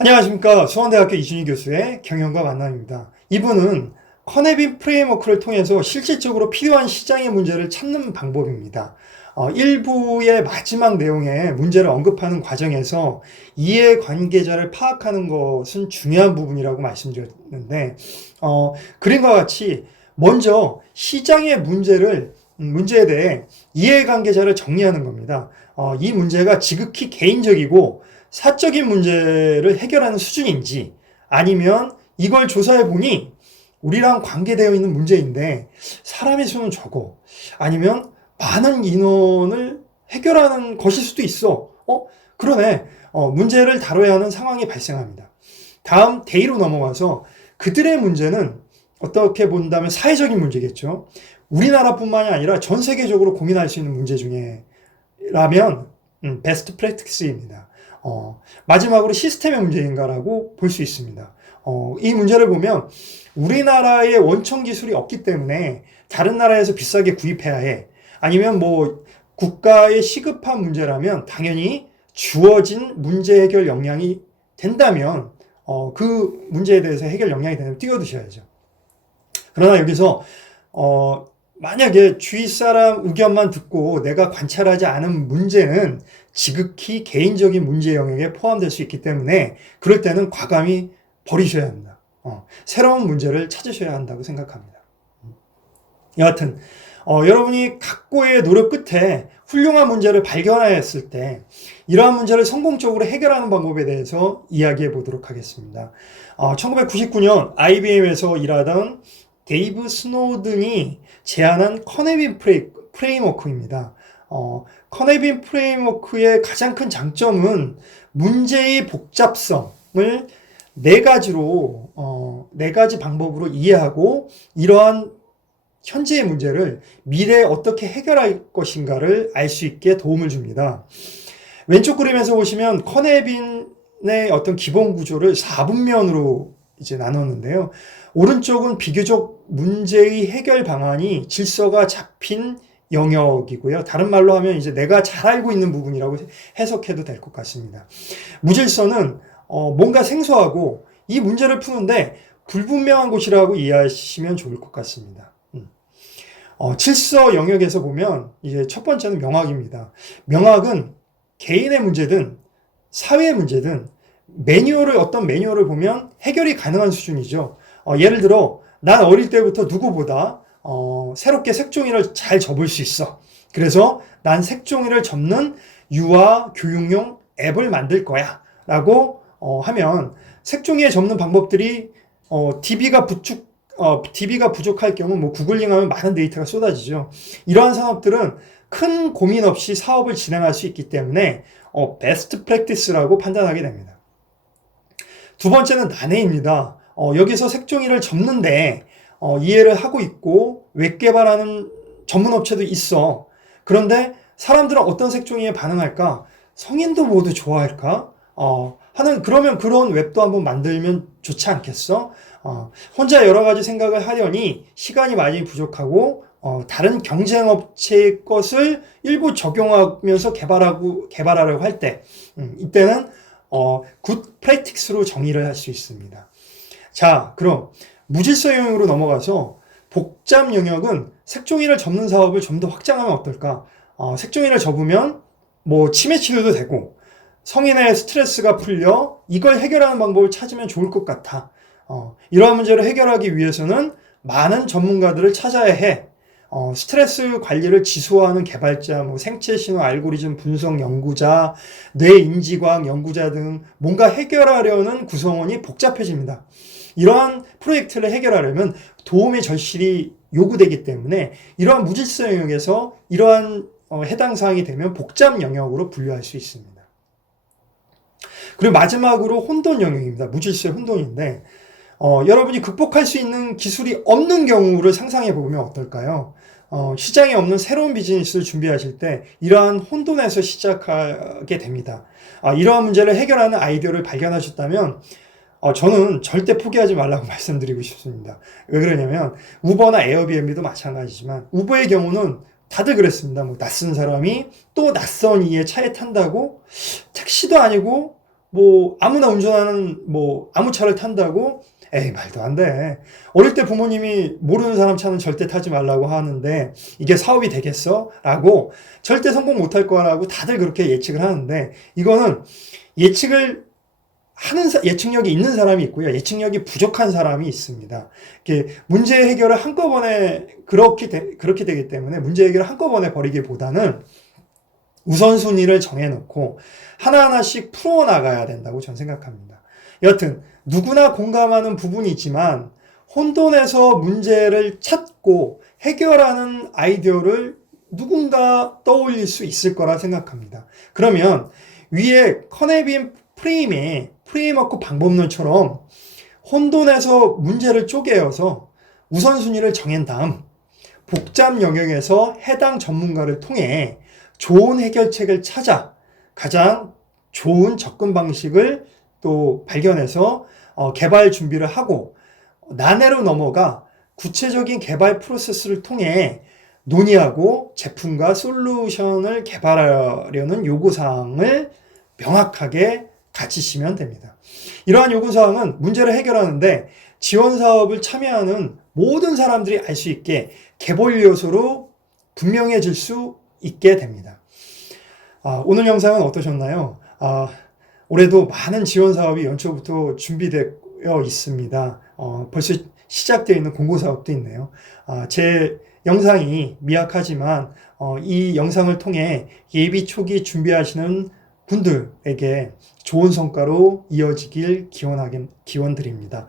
안녕하십니까. 수원대학교 이준희 교수의 경영과 만남입니다. 이분은 커네빈 프레임워크를 통해서 실질적으로 필요한 시장의 문제를 찾는 방법입니다. 일부의 마지막 내용에 문제를 언급하는 과정에서 이해관계자를 파악하는 것은 중요한 부분이라고 말씀드렸는데, 그림과 같이 먼저 시장의 문제에 대해 이해관계자를 정리하는 겁니다. 이 문제가 지극히 개인적이고 사적인 문제를 해결하는 수준인지, 아니면 이걸 조사해 보니 우리랑 관계되어 있는 문제인데 사람의 수는 적어, 아니면 많은 인원을 해결하는 것일 수도 있어. 그러네. 문제를 다뤄야 하는 상황이 발생합니다. 다음 데이로 넘어가서 그들의 문제는 어떻게 본다면 사회적인 문제겠죠. 우리나라뿐만이 아니라 전 세계적으로 고민할 수 있는 문제 중에라면 베스트 프랙티스입니다. 마지막으로 시스템의 문제인가라고 볼 수 있습니다. 이 문제를 보면 우리나라에 원천 기술이 없기 때문에 다른 나라에서 비싸게 구입해야 해. 아니면 뭐 국가의 시급한 문제라면 당연히 주어진 문제 해결 역량이 된다면 그 문제에 대해서 해결 역량이 되면 뛰어드셔야죠. 그러나 여기서 만약에 주위 사람 의견만 듣고 내가 관찰하지 않은 문제는 지극히 개인적인 문제 영역에 포함될 수 있기 때문에 그럴 때는 과감히 버리셔야 합니다. 새로운 문제를 찾으셔야 한다고 생각합니다. 여하튼 여러분이 각고의 노력 끝에 훌륭한 문제를 발견하였을 때 이러한 문제를 성공적으로 해결하는 방법에 대해서 이야기해 보도록 하겠습니다. 1999년 IBM에서 일하던 데이브 스노든이 제안한 커네빈 프레임워크입니다. 커네빈 프레임워크의 가장 큰 장점은 문제의 복잡성을 네 가지 방법으로 이해하고 이러한 현재의 문제를 미래에 어떻게 해결할 것인가를 알 수 있게 도움을 줍니다. 왼쪽 그림에서 보시면 커네빈의 어떤 기본 구조를 4분면으로 이제 나눴는데요. 오른쪽은 비교적 문제의 해결 방안이 질서가 잡힌 영역이고요. 다른 말로 하면 이제 내가 잘 알고 있는 부분이라고 해석해도 될 것 같습니다. 무질서는 뭔가 생소하고 이 문제를 푸는데 불분명한 곳이라고 이해하시면 좋을 것 같습니다. 질서 영역에서 보면 이제 첫 번째는 명확입니다. 명확은 개인의 문제든 사회의 문제든 어떤 매뉴얼을 보면 해결이 가능한 수준이죠. 예를 들어 난 어릴 때부터 누구보다 새롭게 색종이를 잘 접을 수 있어. 그래서 난 색종이를 접는 유아 교육용 앱을 만들 거야 라고 하면 색종이에 접는 방법들이 DB가 부족할 경우 뭐 구글링하면 많은 데이터가 쏟아지죠. 이러한 산업들은 큰 고민 없이 사업을 진행할 수 있기 때문에 베스트 프랙티스라고 판단하게 됩니다. 두 번째는 난해입니다. 여기서 색종이를 접는데 이해를 하고 있고 웹 개발하는 전문 업체도 있어. 그런데 사람들은 어떤 색종이에 반응할까? 성인도 모두 좋아할까? 그러면 그런 웹도 한번 만들면 좋지 않겠어? 혼자 여러 가지 생각을 하려니 시간이 많이 부족하고 다른 경쟁업체의 것을 일부 적용하면서 개발하려고 할 때 이때는 굿 프랙틱스로 정의를 할 수 있습니다. 자, 그럼 무질서 영역으로 넘어가서 복잡 영역은 색종이를 접는 사업을 좀 더 확장하면 어떨까? 색종이를 접으면 뭐 치매 치료도 되고 성인의 스트레스가 풀려 이걸 해결하는 방법을 찾으면 좋을 것 같아. 이러한 문제를 해결하기 위해서는 많은 전문가들을 찾아야 해. 스트레스 관리를 지수화하는 개발자, 뭐 생체 신호 알고리즘 분석 연구자, 뇌 인지과학 연구자 등 뭔가 해결하려는 구성원이 복잡해집니다. 이러한 프로젝트를 해결하려면 도움의 절실히 요구되기 때문에 이러한 무질서 영역에서 이러한 해당 사항이 되면 복잡 영역으로 분류할 수 있습니다. 그리고 마지막으로 혼돈 영역입니다. 무질서의 혼돈인데 여러분이 극복할 수 있는 기술이 없는 경우를 상상해 보면 어떨까요? 시장에 없는 새로운 비즈니스를 준비하실 때 이러한 혼돈에서 시작하게 됩니다. 이러한 문제를 해결하는 아이디어를 발견하셨다면 저는 절대 포기하지 말라고 말씀드리고 싶습니다. 왜 그러냐면 우버나 에어비앤비도 마찬가지지만 우버의 경우는 다들 그랬습니다. 뭐 낯선 사람이 또 낯선 이의 차에 탄다고 택시도 아니고 뭐 아무나 운전하는 뭐 아무 차를 탄다고? 에이, 말도 안 돼. 어릴 때 부모님이 모르는 사람 차는 절대 타지 말라고 하는데 이게 사업이 되겠어? 라고 절대 성공 못할 거라고 다들 그렇게 예측을 하는데, 이거는 예측을 예측력이 있는 사람이 있고요. 예측력이 부족한 사람이 있습니다. 이렇게 문제 해결을 한꺼번에 그렇게 되기 때문에 문제 해결을 한꺼번에 벌이기보다는 우선순위를 정해놓고 하나하나씩 풀어나가야 된다고 저는 생각합니다. 여튼 누구나 공감하는 부분이 있지만 혼돈에서 문제를 찾고 해결하는 아이디어를 누군가 떠올릴 수 있을 거라 생각합니다. 그러면 위에 커네빈 프레임워크 방법론처럼 혼돈에서 문제를 쪼개어서 우선순위를 정한 다음 복잡 영역에서 해당 전문가를 통해 좋은 해결책을 찾아 가장 좋은 접근 방식을 또 발견해서 개발 준비를 하고 난해로 넘어가 구체적인 개발 프로세스를 통해 논의하고 제품과 솔루션을 개발하려는 요구사항을 명확하게 가지시면 됩니다. 이러한 요구사항은 문제를 해결하는데 지원사업을 참여하는 모든 사람들이 알 수 있게 개볼 요소로 분명해질 수 있게 됩니다. 오늘 영상은 어떠셨나요? 올해도 많은 지원사업이 연초부터 준비되어 있습니다. 벌써 시작되어 있는 공고사업도 있네요. 제 영상이 미약하지만 이 영상을 통해 예비 초기 준비하시는 분들에게 좋은 성과로 이어지길 기원드립니다.